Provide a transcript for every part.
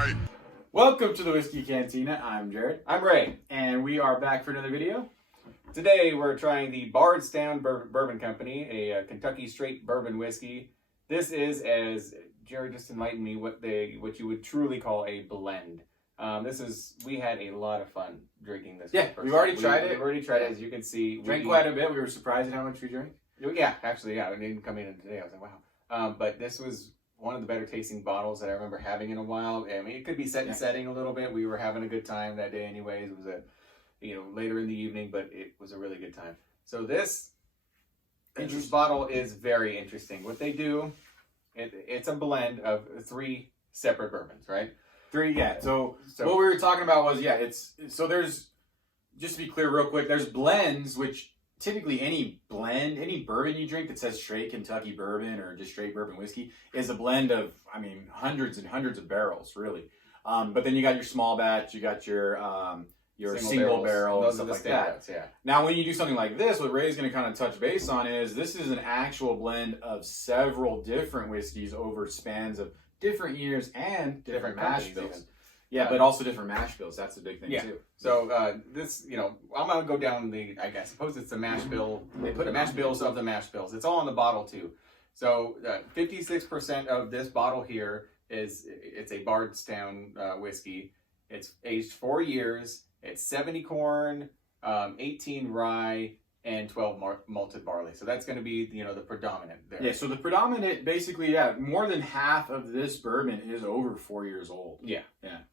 right. Welcome to the Whiskey Cantina. I'm Jared. I'm Ray. And we are back for another video. Today we're trying the Bardstown Bourbon Company, a Kentucky straight bourbon whiskey. This is, as Jared just enlightened me, what you would truly call a blend. We had a lot of fun drinking this. Yeah, we've already tried it. We've already tried it, as you can see. Drank quite a bit. We were surprised at how much we drank. Yeah, actually, yeah. It didn't come in today. I was like, wow. But this was one of the better tasting bottles that I remember having in a while. I mean, it could be set and setting a little bit. We were having a good time that day anyways. It was later in the evening, but it was a really good time. So this bottle is very interesting. What they do, it's a blend of 3 separate bourbons, right? 3, yeah. So what we were talking about was, there's, just to be clear real quick, there's blends, which typically any bourbon you drink that says straight Kentucky bourbon or just straight bourbon whiskey is a blend of, hundreds and hundreds of barrels, really. But then you got your small batch, you got your single barrel, and stuff like that. Yeah. Now, when you do something like this, what Ray's going to kind of touch base on is this is an actual blend of several different whiskeys over spans of different years and different mash bills. Yeah, but also different mash bills. That's a big thing too. So this, I'm gonna go down I suppose it's the mash bill. They put the mash bills of the mash bills. It's all on the bottle too. So 56% of this bottle here it's a Bardstown whiskey. It's aged 4 years. It's 70 corn, 18 rye, and 12 malted barley. So that's going to be, the predominant there. Yeah, so the predominant, basically, more than half of this bourbon is over 4 years old. Yeah.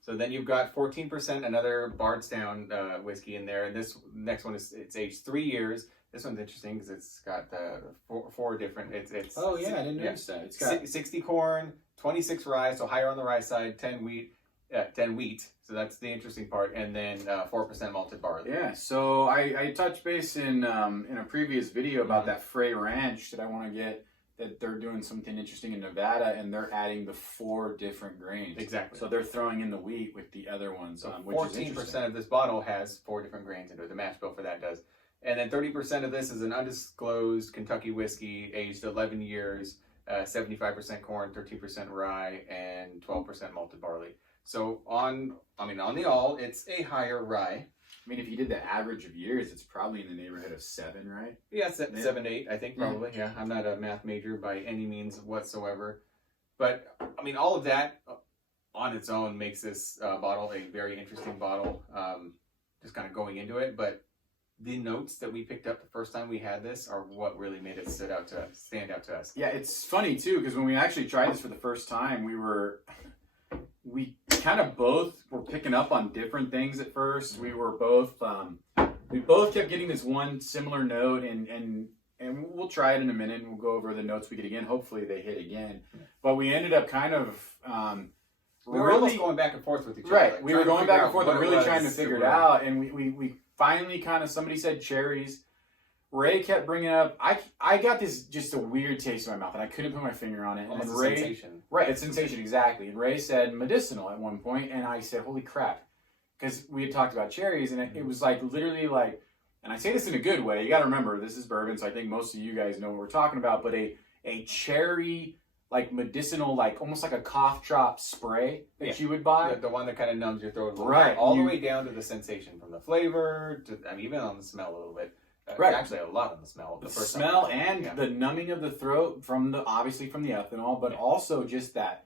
So then you've got 14%, another Bardstown whiskey in there. And this next one it's aged 3 years. This one's interesting because it's got four different. It's I didn't notice that. It's got 60 corn, 26 rye, so higher on the rye side, 10 wheat. 10 wheat, so that's the interesting part, and then 4% malted barley. Yeah, so I touched base in a previous video about that Frey Ranch that I want to get, that they're doing something interesting in Nevada, and they're adding the 4 different grains. Exactly. So they're throwing in the wheat with the other ones, which 14% of this bottle has 4 different grains into it. The mash bill for that does. And then 30% of this is an undisclosed Kentucky whiskey, aged 11 years, 75% corn, 13% rye, and 12% malted barley. So on the all, it's a higher rye. If you did the average of years, it's probably in the neighborhood of 7, right? Yeah, 7 to 8, I think, probably. Yeah, I'm not a math major by any means whatsoever. But, all of that on its own makes this bottle a very interesting bottle, just kind of going into it. But the notes that we picked up the first time we had this are what really made it stand out to us. Yeah, it's funny, too, because when we actually tried this for the first time, we kind of both were picking up on different things at first. We were both, we both kept getting this one similar note, and we'll try it in a minute, and we'll go over the notes we get again. Hopefully they hit again. But we ended up kind of, we were almost going back and forth with each other. Right, like, we were going back and forth and really trying to was, figure it out, and we finally kind of, somebody said cherries. Ray kept bringing up, I got this just a weird taste in my mouth, and I couldn't put my finger on it. Almost and Ray, sensation. Right, it's sensation, exactly. And Ray said medicinal at one point, and I said, holy crap. Because we had talked about cherries, and it was literally and I say this in a good way, you got to remember, this is bourbon, so I think most of you guys know what we're talking about, but a cherry, medicinal, almost like a cough drop spray that you would buy. The one that kind of numbs your throat a little bit. All the way down to the sensation, from the flavor to, even on the smell a little bit. Right. Actually, a lot on the smell. The smell and the numbing of the throat obviously from the ethanol, but also just that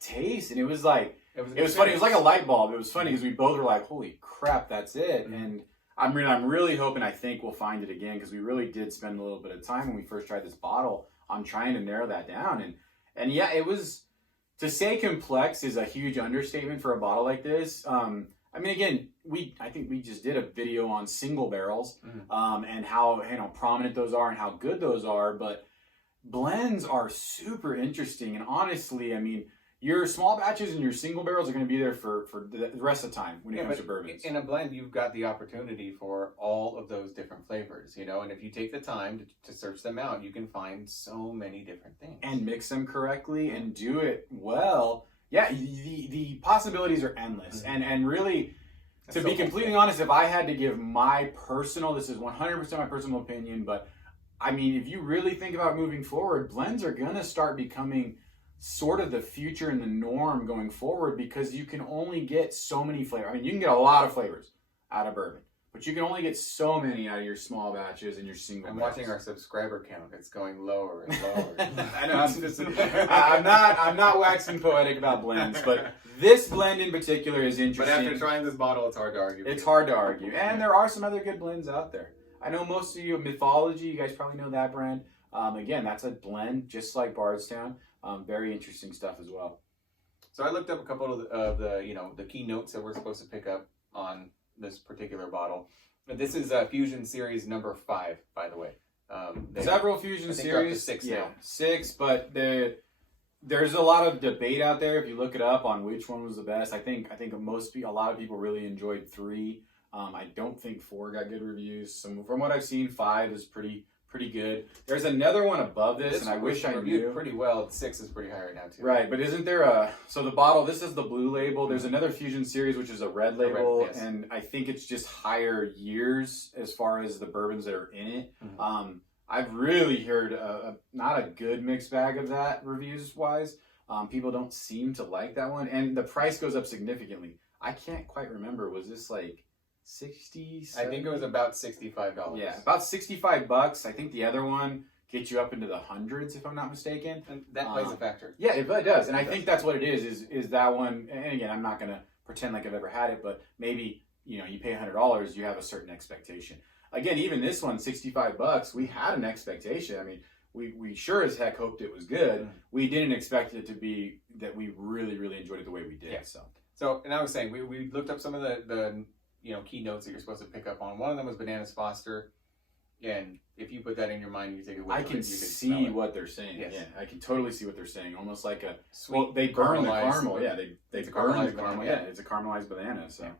taste. And it was funny. It was like a light bulb. It was funny because we both were like, holy crap, that's it. Mm-hmm. And I'm really hoping, I think we'll find it again, because we really did spend a little bit of time when we first tried this bottle on trying to narrow that down. And yeah, it was, to say complex is a huge understatement for a bottle like this. Again, I think we just did a video on single barrels, and how prominent those are and how good those are. But blends are super interesting, and honestly, your small batches and your single barrels are going to be there for the rest of the time when it comes to bourbons. In a blend, you've got the opportunity for all of those different flavors, and if you take the time to search them out, you can find so many different things and mix them correctly and do it well. Yeah, the possibilities are endless. And really, to be completely honest, if I had to give my personal, this is 100% my personal opinion, but if you really think about moving forward, blends are going to start becoming sort of the future and the norm going forward because you can only get so many flavors. I mean, you can get a lot of flavors out of bourbon, but you can only get so many out of your small batches and your single I'm batches. watching our subscriber count. It's going lower and lower. I know. I'm not waxing poetic about blends, but this blend in particular is interesting. But after trying this bottle, it's hard to argue. It's hard to argue. And there are some other good blends out there. I know most of you, Mythology, you guys probably know that brand. Again, that's a blend just like Bardstown. Very interesting stuff as well. So I looked up a couple of the key notes that we're supposed to pick up on this particular bottle. This is Fusion Series number 5, by the way. Several Fusion Series. 6 yeah, now. 6, but there's a lot of debate out there if you look it up on which one was the best. I think a lot of people really enjoyed 3. I don't think 4 got good reviews. From what I've seen, 5 is pretty good. There's another one above this and I wish I knew. Pretty well. 6 is pretty high right now too. Right, but isn't there so the bottle, this is the blue label. There's another Fusion Series, which is a red label, yes. and I think it's just higher years as far as the bourbons that are in it. Mm-hmm. I've really heard not a good mixed bag of that reviews-wise. People don't seem to like that one, and the price goes up significantly. I can't quite remember. Was this like 60? 70? I think it was about $65. Yeah, about $65. I think the other one gets you up into the hundreds, if I'm not mistaken. And that plays a factor. Yeah, it does. And I think that's what it is that one. And again, I'm not going to pretend like I've ever had it, but maybe, you pay $100, you have a certain expectation. Again, even this one, $65, we had an expectation. I mean, we sure as heck hoped it was good. Mm-hmm. We didn't expect it to be that we really, really enjoyed it the way we did. Yeah. So, and I was saying, we looked up some of the key notes that you're supposed to pick up on. One of them was Bananas Foster. And if you put that in your mind, you take it with I can see what they're saying. Yes. Yeah, I can totally see what they're saying. Almost like a sweet. Well, they burn the caramel. Yeah, they burn the caramel. Yeah, it's a caramelized banana. So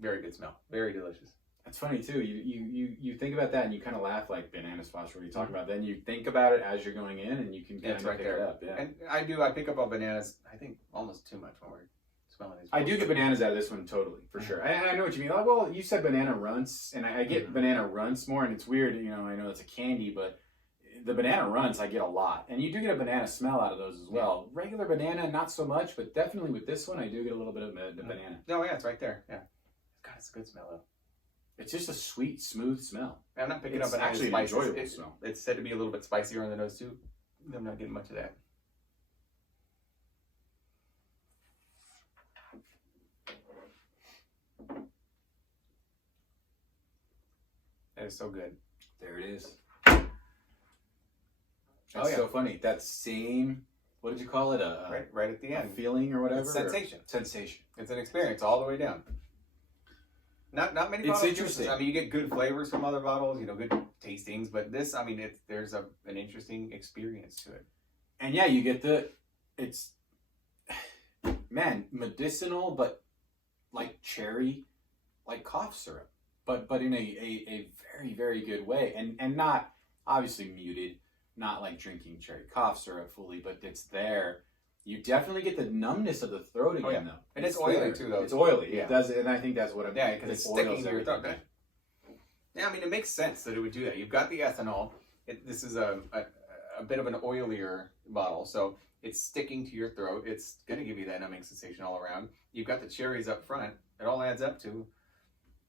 very good smell. Very delicious. That's funny too. You think about that and you kind of laugh like Bananas Foster. What are you talking about? Then you think about it as you're going in and you can kind of pick it up. Yeah. And I pick up on bananas. I think almost too much when we're smelling these. I do get bananas out of this one totally for sure. I know what you mean. Like, well, you said banana runts, and I get banana runts more, and it's weird. I know it's a candy, but the banana runts I get a lot, and you do get a banana smell out of those as well. Yeah. Regular banana, not so much, but definitely with this one, I do get a little bit of the banana. No, yeah, it's right there. Yeah, God, it's a good smell though. It's just a sweet, smooth smell. I'm not picking up an actually an enjoyable smell. It's said to be a little bit spicier on the nose too. I'm not getting much of that. That is so good. There it is. That's so funny. That same, what did you call it? Right at the end. Feeling or whatever? It's sensation. Sensation. It's an experience all the way down. Not many bottles. It's interesting. I mean, you get good flavors from other bottles, good tastings, but this, I mean, there's an interesting experience to it. And yeah, you get it's medicinal, but like cherry, like cough syrup, but in a very, very good way, and not obviously muted, not like drinking cherry cough syrup fully, but it's there. You definitely get the numbness of the throat again, though. And it's oily too, though. It's oily. Yeah. It does, and I think that's what I'm. Yeah, because it's sticking to your throat. Yeah, I mean, it makes sense that it would do that. You've got the ethanol. This is a bit of an oilier bottle, so it's sticking to your throat. It's going to give you that numbing sensation all around. You've got the cherries up front. It all adds up to.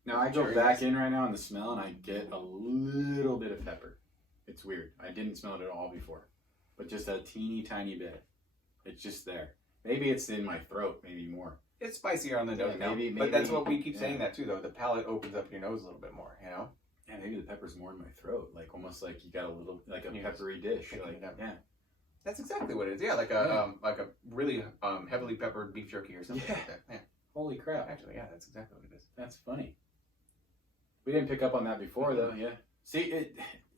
Now I go back in right now in the smell, and I get a little bit of pepper. It's weird. I didn't smell it at all before, but just a teeny tiny bit. It's just there. Maybe it's in my throat, maybe more. It's spicier on the nose now. Maybe, but that's what we keep saying that too, though. The palate opens up your nose a little bit more, Yeah, maybe the pepper's more in my throat, like almost like you got a little, like a peppery dish. Like, yeah. That's exactly what it is. Yeah, like a really heavily peppered beef jerky or something like that. Yeah. Holy crap. Actually, yeah, that's exactly what it is. That's funny. We didn't pick up on that before, though. Yeah. See,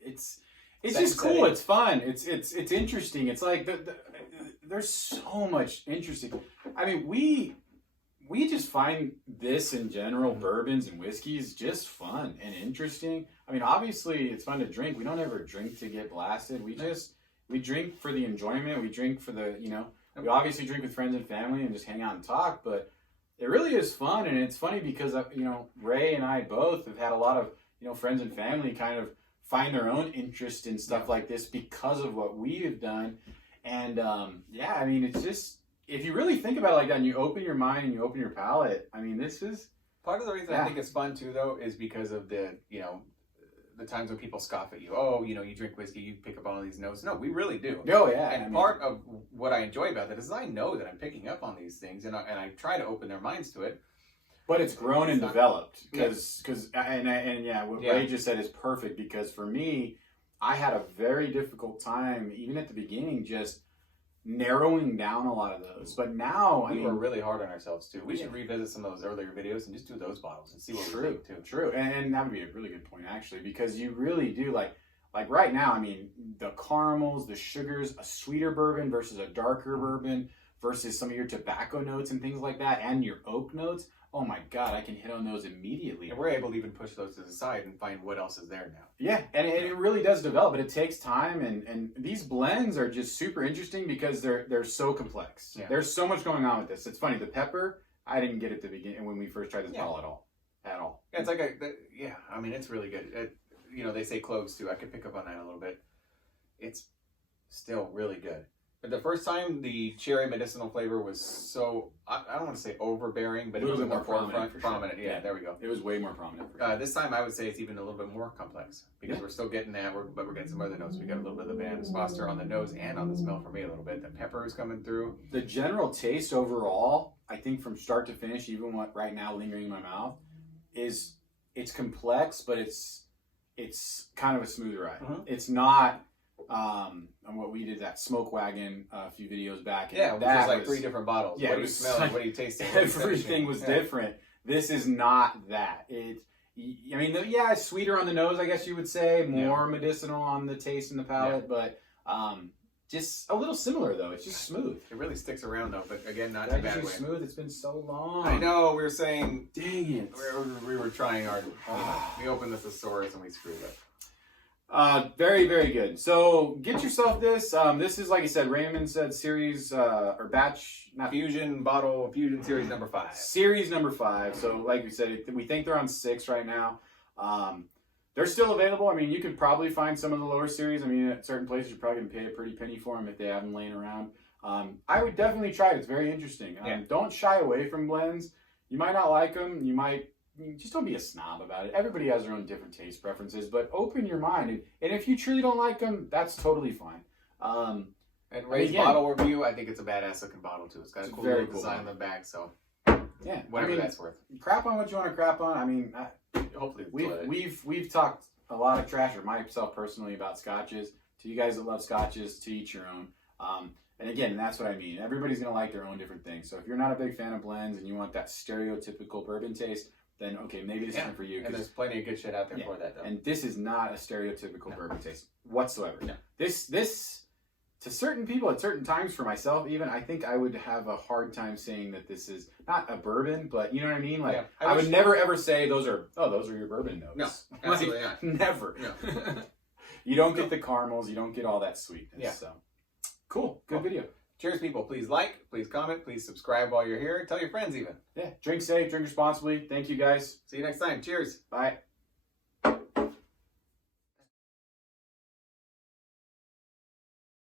it's just cool. It's fun. It's interesting. It's like there's so much interesting. I mean, we just find this in general, bourbons and whiskeys, just fun and interesting. I mean, obviously it's fun to drink. We don't ever drink to get blasted. We drink for the enjoyment. We drink for the, we obviously drink with friends and family and just hang out and talk, but it really is fun. And it's funny because, Ray and I both have had a lot of, friends and family kind of find their own interest in stuff like this because of what we have done. And yeah, I mean, it's just, if you really think about it like that and you open your mind and you open your palate, I mean, this is... Part of the reason I think it's fun too, though, is because of the, you know, the times when people scoff at you. Oh, you know, you drink whiskey, you pick up all these notes. No, we really do. Oh, yeah. And part of what I enjoy about that is I know that I'm picking up on these things, and I try to open their minds to it. But it's grown and developed. Because what Ray just said is perfect, because for me, I had a very difficult time, even at the beginning, just narrowing down a lot of those. But now, we were really hard on ourselves too. We should revisit some of those earlier videos and just do those bottles and see what we think too. True, and that would be a really good point actually, because you really do like right now. I mean, the caramels, the sugars, a sweeter bourbon versus a darker bourbon versus some of your tobacco notes and things like that, and your oak notes. Oh my God, I can hit on those immediately. And we're able to even push those to the side and find what else is there now. Yeah, and it really does develop, but it takes time, and these blends are just super interesting because they're so complex. Yeah. There's so much going on with this. It's funny, the pepper, I didn't get at the beginning when we first tried this bottle at all. Yeah, it's like I mean, it's really good. You know, they say cloves too. I could pick up on that a little bit. It's still really good. But the first time, the cherry medicinal flavor was so, I don't want to say overbearing, but it was more prominent. Yeah, there we go. It was way more prominent. This time, I would say it's even a little bit more complex, because we're still getting that, but we're getting some other notes. We got a little bit of the Bannabis Foster on the nose and on the smell for me a little bit. The pepper is coming through. The general taste overall, I think from start to finish, even what right now lingering in my mouth, is it's complex, but it's kind of a smooth ride. It's not... and what we did, that Smoke Wagon a few videos back. Yeah, which was like 3 different bottles. Yeah, what do you smell? What do you taste? Everything was different. This is not that. I mean, it's sweeter on the nose, I guess you would say, more medicinal on the taste and the palate, but just a little similar though. It's just smooth. It really sticks around though, but again, not in a bad way. Smooth. It's been so long. I know. We were saying, dang it. We were trying our. We opened the thesaurus and we screwed up. Very, very good. So get yourself this. This is, like I said, Raymond said series or batch, not Fusion series number 5. Series number 5. So like we said, we think they're on 6 right now. They're still available. I mean, you could probably find some of the lower series. I mean, at certain places, you're probably going to pay a pretty penny for them if they have them laying around. I would definitely try it. It's very interesting. Don't shy away from blends. You might not like them. Just don't be a snob about it. Everybody has their own different taste preferences, but open your mind. And if you truly don't like them, that's totally fine. And Ray's bottle review, I think it's a badass looking bottle too. It's got a cool little design on the back, so whatever that's worth. Crap on what you want to crap on. I mean, hopefully we've talked a lot of trash, or myself personally, about scotches. To you guys that love scotches, to each your own. And again, that's what I mean. Everybody's going to like their own different things. So if you're not a big fan of blends and you want that stereotypical bourbon taste, then okay, maybe this isn't for you. And there's plenty of good shit out there for that, though. And this is not a stereotypical bourbon taste whatsoever. No. This, to certain people at certain times, for myself even, I think I would have a hard time saying that this is not a bourbon, but you know what I mean? Like, I would never ever say those are your bourbon notes. No, absolutely not. Never. No. You don't get the caramels. You don't get all that sweetness. Yeah. So, cool. Good video. Cheers, people. Please like, please comment, please subscribe while you're here. Tell your friends even. Yeah. Drink safe, drink responsibly. Thank you, guys. See you next time. Cheers. Bye.